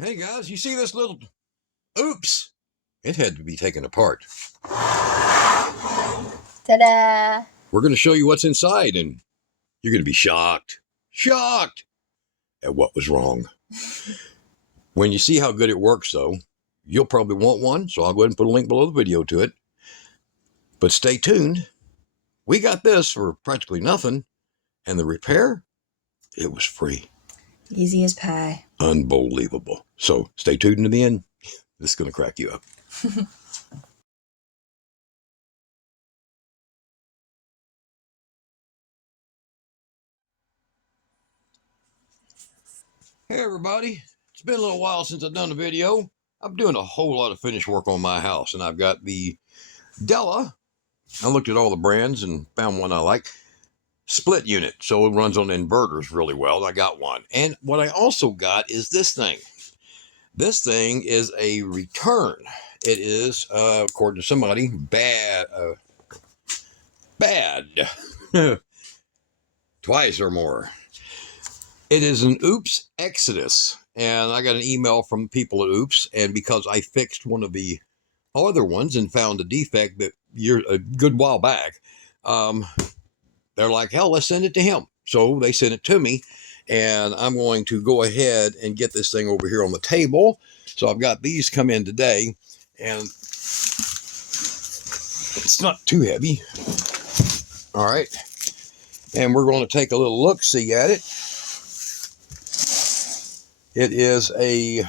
Hey guys, you see this little oops? It had to be taken apart. Ta-da! We're going to show you what's inside, and you're going to be shocked at what was wrong. When you see how good it works, though, you'll probably want one, so I'll go ahead and put a link below the video to it. But stay tuned. We got this for practically nothing, and the repair, it was free. Easy as pie. Unbelievable. So stay tuned to the end. This is going to crack you up. Hey everybody, it's been a little while since I've done a video. I'm doing a whole lot of finish work on my house, and I've got the Della. I looked at all the brands and found one I like. Split unit, so it runs on inverters really well. I got one. And what I also got is this thing. This thing is a return. It is, according to somebody, bad. Twice or more. It is an Oupes Exodus, and I got an email from people at Oupes, and because I fixed one of the other ones and found a defect that a good while back, they're like, hell, let's send it to him. So they sent it to me, and I'm going to go ahead and get this thing over here on the table. So I've got these come in today, and it's not too heavy. All right, and we're going to take a little look-see at it. It is a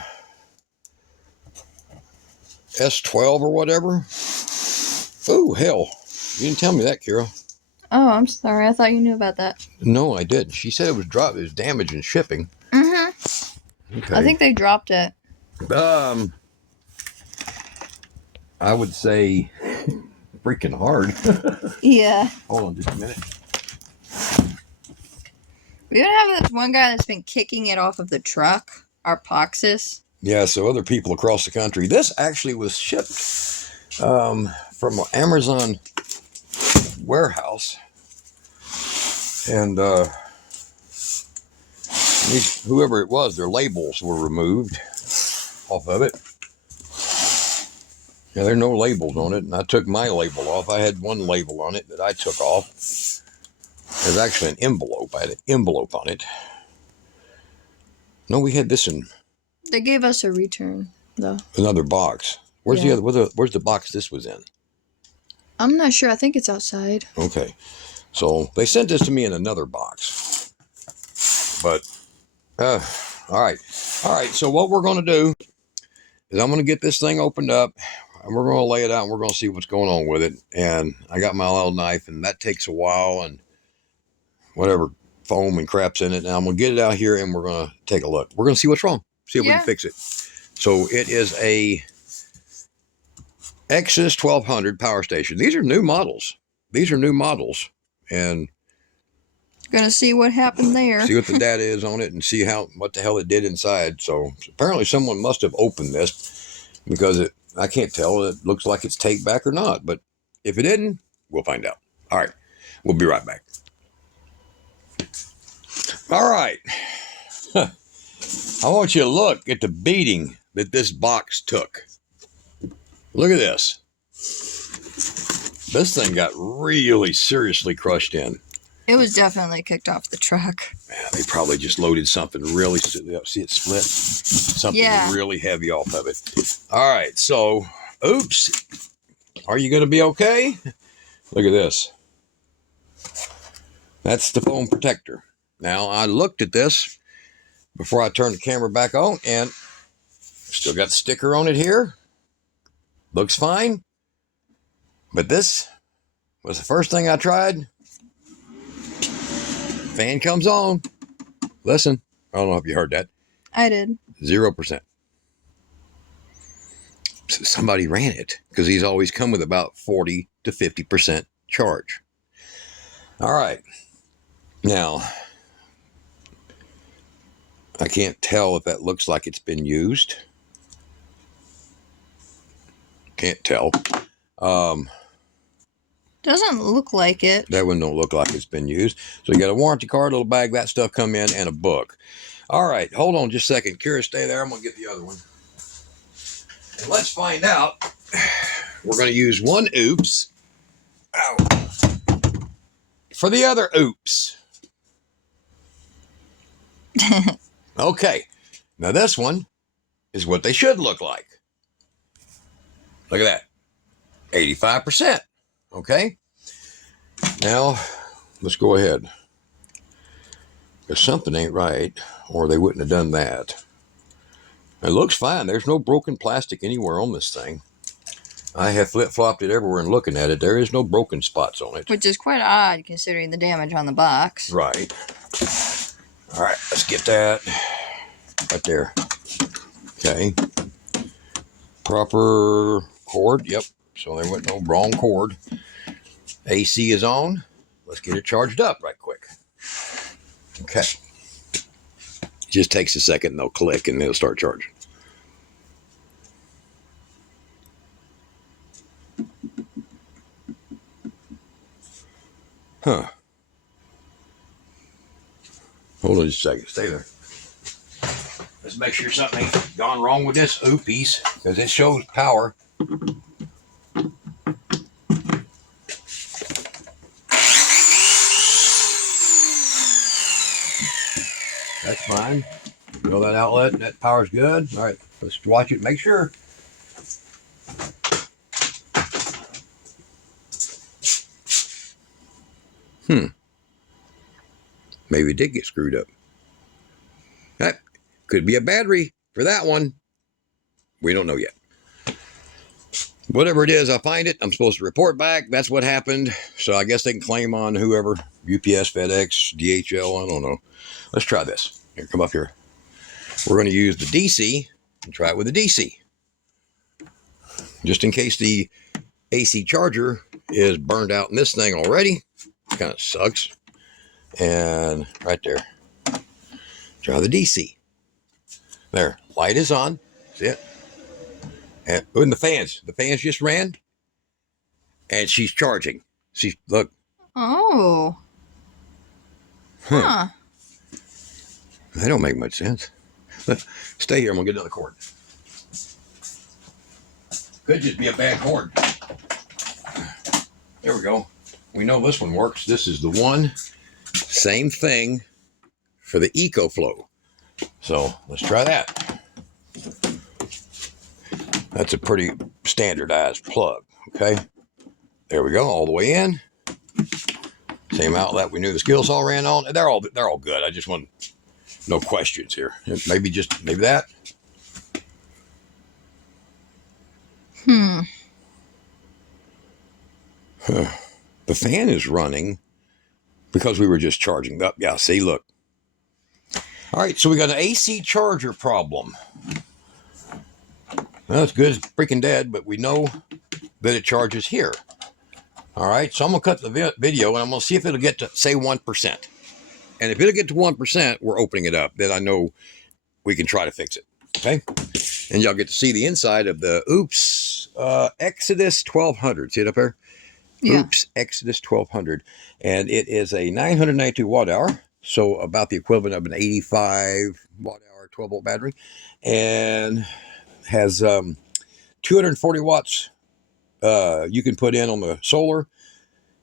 S12 or whatever. Oh, hell. You didn't tell me that, Kira. Oh, I'm sorry. I thought you knew about that. No, I didn't. She said it was dropped. It was damaged in shipping. Mm-hmm. Okay. I think they dropped it. I would say freaking hard. Yeah. Hold on just a minute. We even have this one guy that's been kicking it off of the truck, our Poxis. Yeah, so other people across the country. This actually was shipped from an Amazon warehouse. And whoever it was, their labels were removed off of it. Yeah, there are no labels on it, and I took my label off. I had one label on it that I took off. There's actually an envelope. I had an envelope on it. No, we had this in... They gave us a return, though. Another box. Where's the other? Where's the box this was in? I'm not sure. I think it's outside. Okay. So they sent this to me in another box. But, all right. All right, so what we're going to do is I'm going to get this thing opened up, and we're going to lay it out, and we're going to see what's going on with it. And I got my little knife, and that takes a while, and whatever foam and crap's in it. And I'm going to get it out here, and we're going to take a look. We're going to see what's wrong, see if we can fix it. So it is a Exodus 1200 power station. These are new models. These are new models. And gonna see what happened there. See what the data is on it and see what the hell it did inside. So apparently someone must have opened this because I can't tell. It looks like it's taped back or not. But if it didn't, we'll find out. All right. We'll be right back. All right. I want you to look at the beating that this box took. Look at this. This thing got really seriously crushed in. It was definitely kicked off the truck. Man, they probably just loaded something really, see it split? Something really heavy off of it. All right, so, oops. Are you going to be okay? Look at this. That's the foam protector. Now, I looked at this before I turned the camera back on, and still got the sticker on it here. Looks fine. But this was the first thing I tried. Fan comes on. Listen. I don't know if you heard that. I did. 0%. Somebody ran it because he's always come with about 40 to 50% charge. All right. Now, I can't tell if that looks like it's been used. Can't tell. Doesn't look like it. That one don't look like it's been used. So you got a warranty card, a little bag, that stuff come in, and a book. All right, hold on just a second. Kira, stay there. I'm going to get the other one. And let's find out. We're going to use one Oupes for the other Oupes. Okay, now this one is what they should look like. Look at that, 85%. Okay, now let's go ahead. If something ain't right, or they wouldn't have done that. It looks fine. There's no broken plastic anywhere on this thing. I have flip-flopped it everywhere and looking at it. There is no broken spots on it. Which is quite odd considering the damage on the box. Right. All right, let's get that right there. Okay. Proper cord. Yep. So there went no wrong cord. AC is on. Let's get it charged up right quick. Okay. It just takes a second and they'll click and they'll start charging. Huh. Hold on just a second. Stay there. Let's make sure something ain't gone wrong with this Oupes, because it shows power. That's fine. Feel that outlet. That power's good. All right. Let's watch it. Make sure. Maybe it did get screwed up. That could be a battery for that one. We don't know yet. Whatever it is, I find it. I'm supposed to report back. That's what happened. So I guess they can claim on whoever. UPS, FedEx, DHL. I don't know. Let's try this. Here, come up here. We're going to use the DC and try it with the DC. Just in case the AC charger is burned out in this thing already. Kind of sucks. And right there. Try the DC. There. Light is on. See it? And the fans just ran. And she's charging. See, look. Oh. Huh. That don't make much sense. Stay here. I'm going to get another cord. Could just be a bad cord. There we go. We know this one works. This is the one. Same thing for the EcoFlow. So let's try that. That's a pretty standardized plug. Okay. There we go. All the way in. Same outlet we knew the skill saw ran on. They're all good. I just want no questions here. Maybe that. The fan is running because we were just charging up. Yeah, see, look. All right, so we got an AC charger problem. Well, it's good as freaking dead, but we know that it charges here. All right, so I'm going to cut the video, and I'm going to see if it'll get to, say, 1%. And if it'll get to 1%, we're opening it up. Then I know we can try to fix it, okay? And y'all get to see the inside of the Oupes Exodus 1200. See it up there? Yeah. Oupes Exodus 1200. And it is a 992 watt hour, so about the equivalent of an 85 watt hour 12-volt battery. And has 240 watts you can put in on the solar.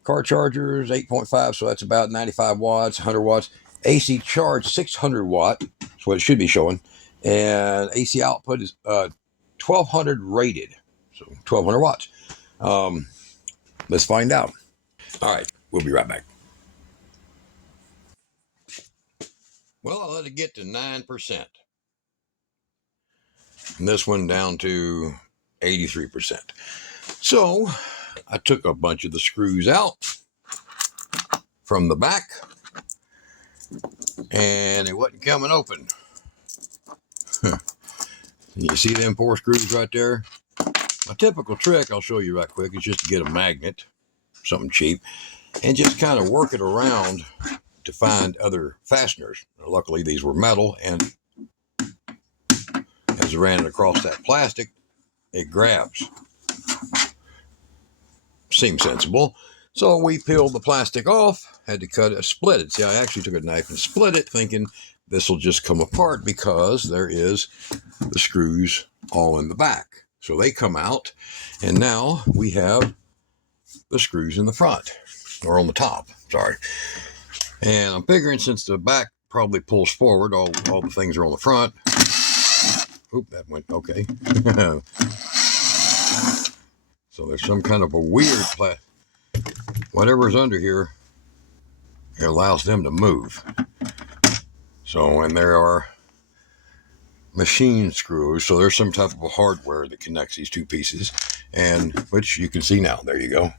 Car chargers, 8.5, so that's about 95 watts, 100 watts. AC charge, 600 watt. That's what it should be showing. And AC output is 1200 rated, so 1200 watts. Let's find out. All right, we'll be right back. Well, I let it get to 9%. And this one down to 83%. So I took a bunch of the screws out from the back, and it wasn't coming open. You see them 4 screws right there? A typical trick, I'll show you right quick, is just to get a magnet, something cheap, and just kind of work it around to find other fasteners. Luckily, these were metal, and as I ran it across that plastic, it grabs. Seems sensible. So we peeled the plastic off, had to cut it, split it. See, I actually took a knife and split it, thinking this will just come apart because there is the screws all in the back. So they come out, and now we have the screws in the front, or on the top, sorry. And I'm figuring since the back probably pulls forward, all the things are on the front. Oop, that went okay. So there's some kind of a weird whatever's under here, it allows them to move. So, and there are machine screws, so there's some type of hardware that connects these two pieces, and which you can see now. There you go.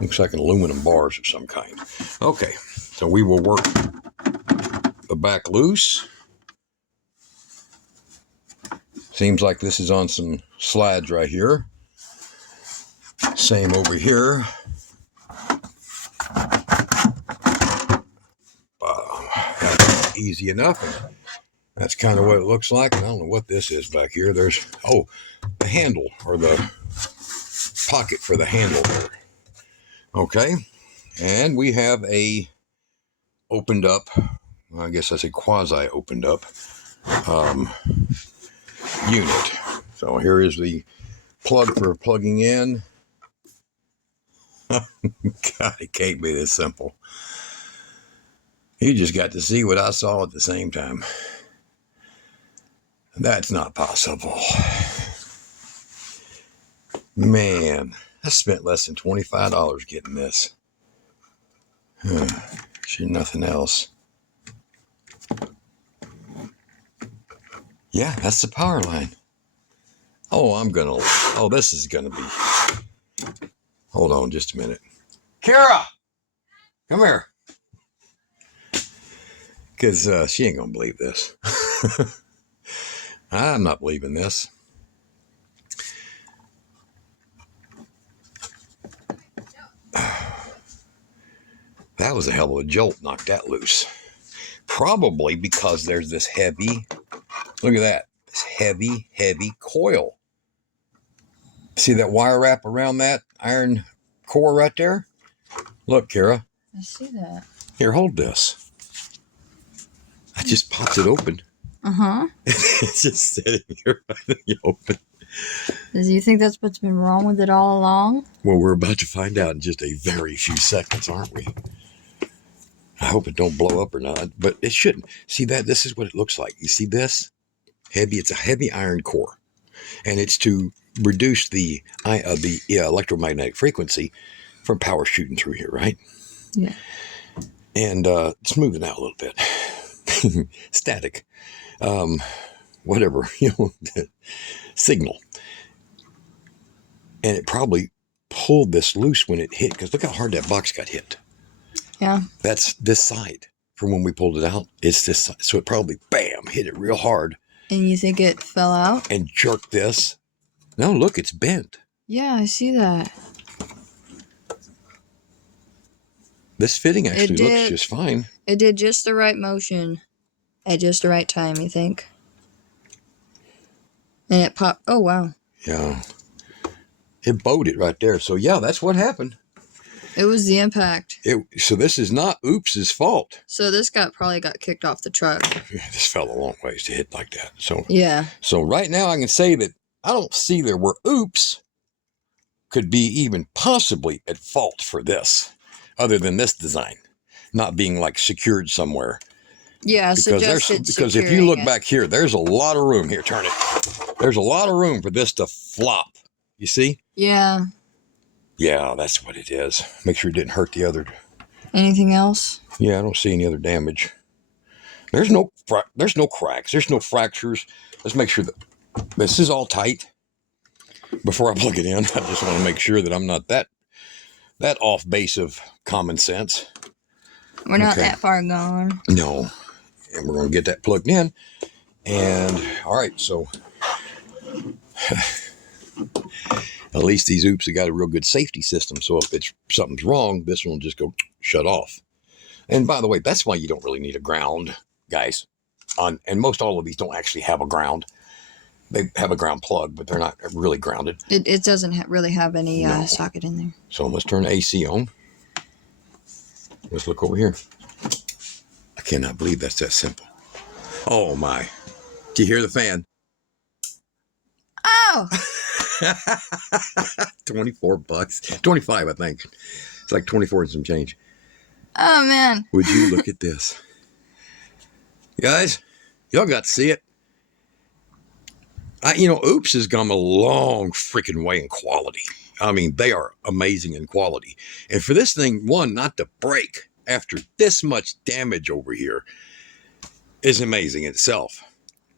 Looks like an aluminum bars of some kind. Okay, so we will work the back loose. Seems like this is on some slides right here. Same over here. That's easy enough. And that's kind of what it looks like. And I don't know what this is back here. There's, oh, the handle, or the pocket for the handle there. Okay. And we have a opened up, I guess I say quasi opened up unit. So here is the plug for plugging in. God, it can't be this simple. You just got to see what I saw at the same time. That's not possible. Man, I spent less than $25 getting this. Sure, nothing else. Yeah, that's the power line. Oh, this is gonna be. Hold on just a minute. Kara, come here. Because she ain't gonna believe this. I'm not believing this. That was a hell of a jolt, knocked that loose. Probably because there's this heavy, look at that, this heavy, heavy coil. See that wire wrap around that iron core right there? Look, Kara. I see that. Here, hold this. I just popped it open. Uh-huh. It's just sitting here right open. Do you think that's what's been wrong with it all along? Well, we're about to find out in just a very few seconds, aren't we? I hope it don't blow up or not, but it shouldn't. See that? This is what it looks like. You see this? Heavy. It's a heavy iron core, and it's to reduce the electromagnetic frequency from power shooting through here, right? Yeah. And it's moving out a little bit. Static. Whatever, signal. And it probably pulled this loose when it hit, because look how hard that box got hit. Yeah. That's this side from when we pulled it out. It's this side. So it probably, bam, hit it real hard. And you think it fell out? And jerked this. No, look, it's bent. Yeah, I see that. This fitting actually looks just fine. It did just the right motion at just the right time, you think? And it popped. Oh, wow. Yeah. It bowed it right there. So, yeah, that's what happened. It was the impact. So this is not Oupes' fault. So this probably got kicked off the truck. This fell a long ways to hit like that. So yeah. So right now I can say that I don't see there where Oupes could be even possibly at fault for this, other than this design not being like secured somewhere. Yeah, because if you look back here, there's a lot of room here. Turn it. There's a lot of room for this to flop. You see? Yeah. Yeah, that's what it is. Make sure it didn't hurt the other. Anything else? Yeah, I don't see any other damage. There's no cracks. There's no fractures. Let's make sure that this is all tight. Before I plug it in, I just want to make sure that I'm not that off base of common sense. We're not that far gone. No. And we're going to get that plugged in. And, all right, so at least these Oupes have got a real good safety system. So if something's wrong, this one will just go shut off. And by the way, that's why you don't really need a ground, guys. And most all of these don't actually have a ground. They have a ground plug, but they're not really grounded. It doesn't really have any socket in there. So let's turn the AC on. Let's look over here. I cannot believe that's that simple. Oh my. Do you hear the fan? Oh! 24 bucks. 25, I think. It's like 24 and some change. Oh, man. Would you look at this? Guys, y'all got to see it. Oupes has come a long freaking way in quality. I mean, they are amazing in quality. And for this thing, one, not to break after this much damage over here is amazing in itself.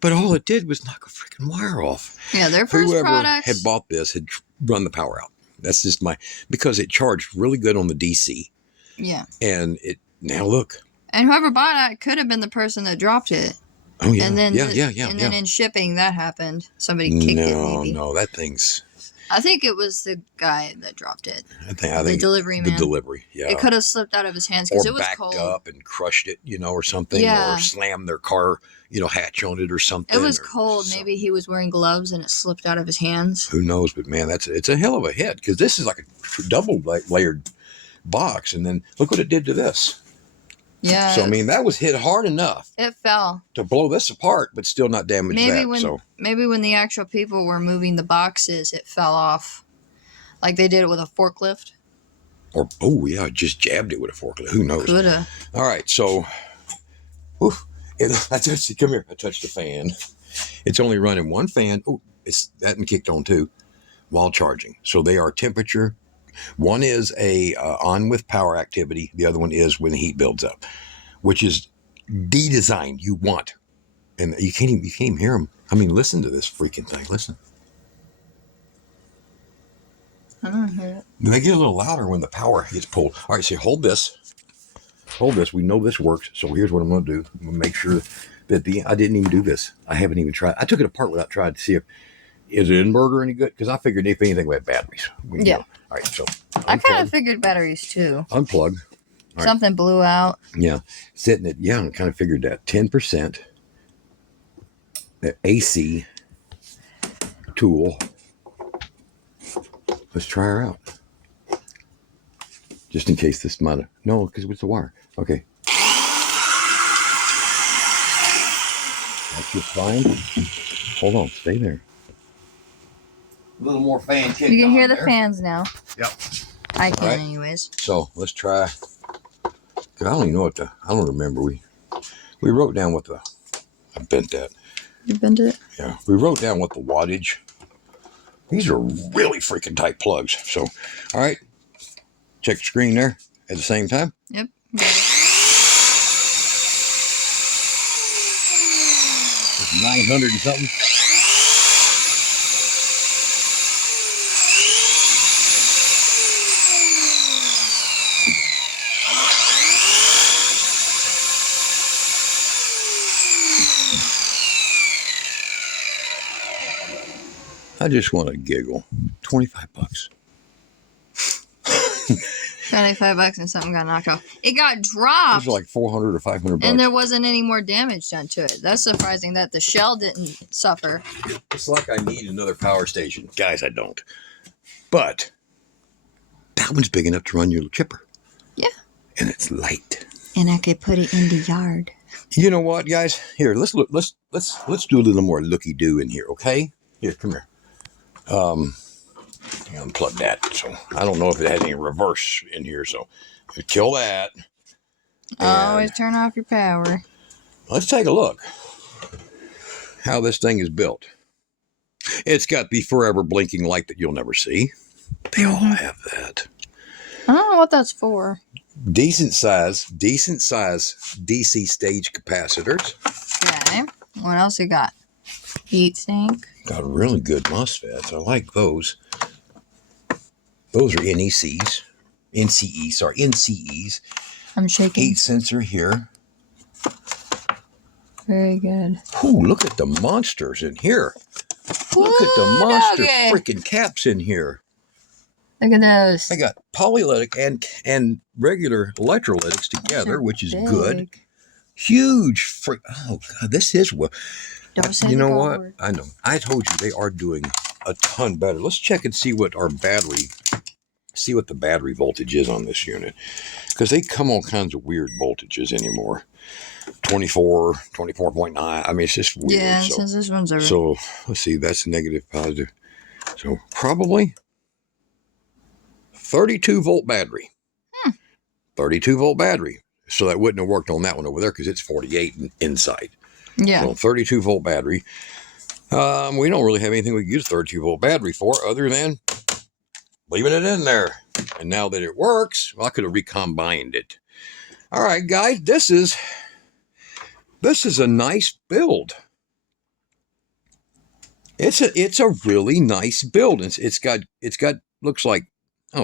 But all it did was knock a freaking wire off. Yeah, their first Whoever products had bought this had run the power out. That's just because it charged really good on the DC. Yeah. And now look. And whoever bought it could have been the person that dropped it. Oh, yeah. And then And then in shipping, that happened. Somebody kicked it, maybe. No, that thing's... I think it was the guy that dropped it. I think the delivery man. The delivery, yeah. It could have slipped out of his hands because it was cold. Or backed up and crushed it, or something. Yeah. Or slammed their car, hatch on it or something. It was cold. Maybe he was wearing gloves and it slipped out of his hands. Who knows? But man, it's a hell of a hit because this is like a double layered box. And then look what it did to this. Yeah. So, I mean, that was hit hard enough. It fell. To blow this apart, but still not damage Maybe when the actual people were moving the boxes, it fell off. Like they did it with a forklift. Or, just jabbed it with a forklift. Who knows? Coulda. All right, so, come here. I touched the fan. It's only running one fan. Oh, that one kicked on too while charging. So they are temperature. One is a on with power activity. The other one is when the heat builds up, which is the design you want. And you can't even hear them. I mean, listen to this freaking thing. Listen. I don't hear it. They get a little louder when the power gets pulled. All right, so hold this. Hold this. We know this works. So here's what I'm going to do. I'm going to make sure that I didn't even do this. I haven't even tried. I took it apart without trying to see if is the inverter any good? Because I figured if anything, we had batteries. Yeah. All right, so I kind of figured batteries too. Unplug. Right. Something blew out. Yeah, sitting at I kind of figured that 10% AC tool. Let's try her out. Just in case this might have... No, because it's the wire. Okay. That's just fine. Hold on. Stay there. A little more fan kick. You can hear the fans now. Yep. I can anyways. So, let's try... I don't even know I don't remember. We wrote down what I bent that. You bent it? Yeah. We wrote down what the wattage... These are really freaking tight plugs. So, all right. Check the screen there at the same time. Yep. It's 900 and something. I just want to giggle. 25 bucks. 25 bucks and something got knocked off. It got dropped. It was like 400 or 500 bucks. And there wasn't any more damage done to it. That's surprising that the shell didn't suffer. It's like I need another power station. Guys, I don't. But that one's big enough to run your chipper. Yeah. And it's light. And I could put it in the yard. You know what, guys? Here, let's do a little more looky-do in here, okay? Here, come here. Unplug that. So I don't know if it had any reverse in here, so kill that. Always turn off your power. Let's take a look how this thing is built. It's got the forever blinking light that you'll never see. They all have that. I don't know what that's for. Decent size DC stage capacitors. Okay. What else you got? Heat sink. Got really good MOSFETs. I like those. Those are NCEs. I'm shaking. Heat sensor here. Very good. Ooh, look at the monsters in here. Look at the monster freaking caps in here. Look at those. I got polylytic and regular electrolytics together, which is good. Huge. Oh, God, this is well. You know what? I know. I told you they are doing a ton better. Let's check and see what our battery see what the battery voltage is on this unit, because they come all kinds of weird voltages anymore. 24, 24.9. I mean, it's just weird. Yeah, so, since this one's a... So let's see, that's negative, positive. So probably 32 volt battery. 32 volt battery. So that wouldn't have worked on that one over there because it's 48 inside. Yeah. So 32 volt battery. We don't really have anything we can use a 32 volt battery for other than leaving it in there. And now that it works, well, I could have recombined it. All right, guys, this is a nice build. It's a really nice build. It's got looks like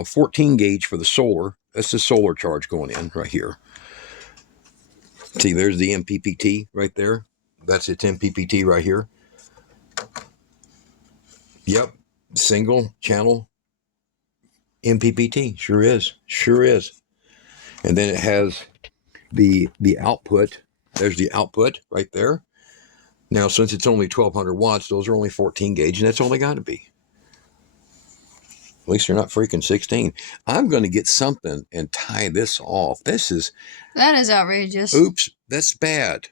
14 gauge for the solar. That's the solar charge going in right here. See, there's the MPPT right there. That's its MPPT right here. Yep, single channel MPPT. Sure is. And then it has the output. There's the output right there. Now, since it's only 1200 watts, those are only 14 gauge, and that's all they got to be. At least they're not freaking 16. I'm going to get something and tie this off. That is outrageous. Oops, that's bad.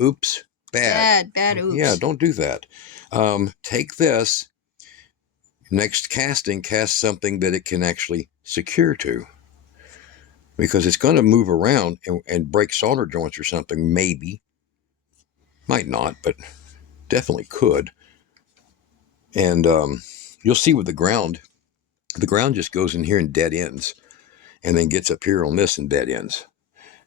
Oops, bad. Bad oops. Yeah, don't do that. Take this. Next casting, cast something that it can actually secure to. Because it's going to move around and break solder joints or something, maybe. Might not, but definitely could. And you'll see with the ground just goes in here and dead ends, and then gets up here on this and dead ends.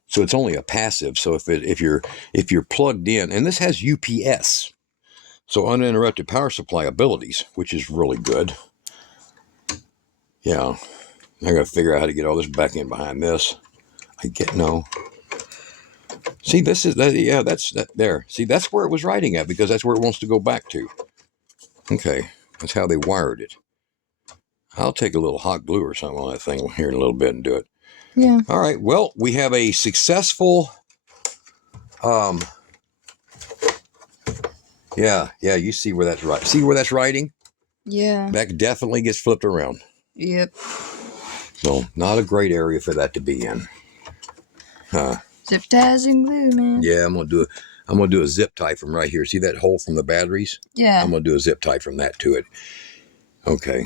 So it's only a passive. So if you're plugged in, and this has UPS, so uninterrupted power supply abilities, which is really good. Yeah, I got to figure out how to get all this back in behind this. No. See, this is that. Yeah, that's that there. See, that's where it was writing at, because that's where it wants to go back to. Okay, that's how they wired it. I'll take a little hot glue or something on that thing here in a little bit and do it. Yeah. All right. Well, we have a successful. Yeah. You see where that's right. See where that's writing? Yeah. That definitely gets flipped around. Yep. So not a great area for that to be in. Zip ties and glue, man. Yeah, I'm gonna do a zip tie from right here. See that hole from the batteries? Yeah. I'm gonna do a zip tie from that to it. Okay.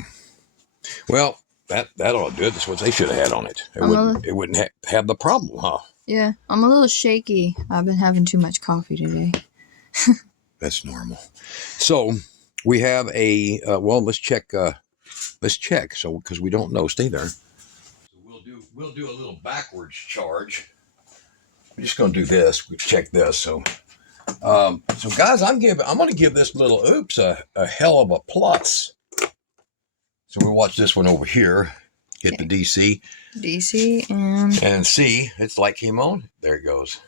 Well, that ought to do it. That's what they should have had on it. It wouldn't have the problem, huh? Yeah. I'm a little shaky. I've been having too much coffee today. That's normal. So we have a well. Let's check. So because we don't know, stay there. So we'll do a little backwards charge. We're just going to do this. We check this. So guys, I'm going to give this little oops a hell of a plus. So we'll watch this one over here. Hit the DC. And see, its light came on. There it goes.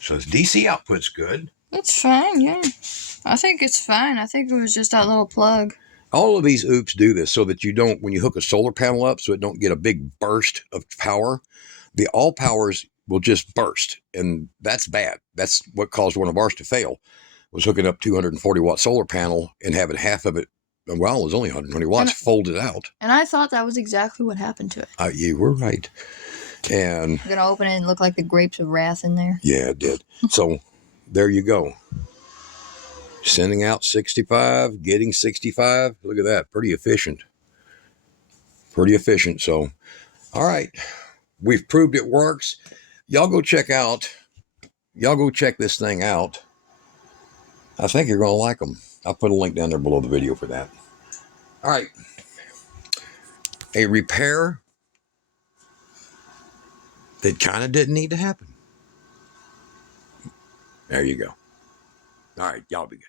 So its DC output's good. It's fine, yeah. I think it's fine. I think it was just that little plug. All of these Oupes do this so that you don't, when you hook a solar panel up, so it don't get a big burst of power. The all powers will just burst, and that's bad. That's what caused one of ours to fail, was hooking up 240 watt solar panel and having half of it, well, it was only 120 watts, folded out. And I thought that was exactly what happened to it. You were right. And I'm going to open it and look like the grapes of wrath in there. Yeah, it did. So there you go. Sending out 65, getting 65. Look at that. Pretty efficient. So, all right. We've proved it works. Y'all go check this thing out. I think you're going to like them. I'll put a link down there below the video for that. All right. A repair that kind of didn't need to happen. There you go. All right. Y'all be good.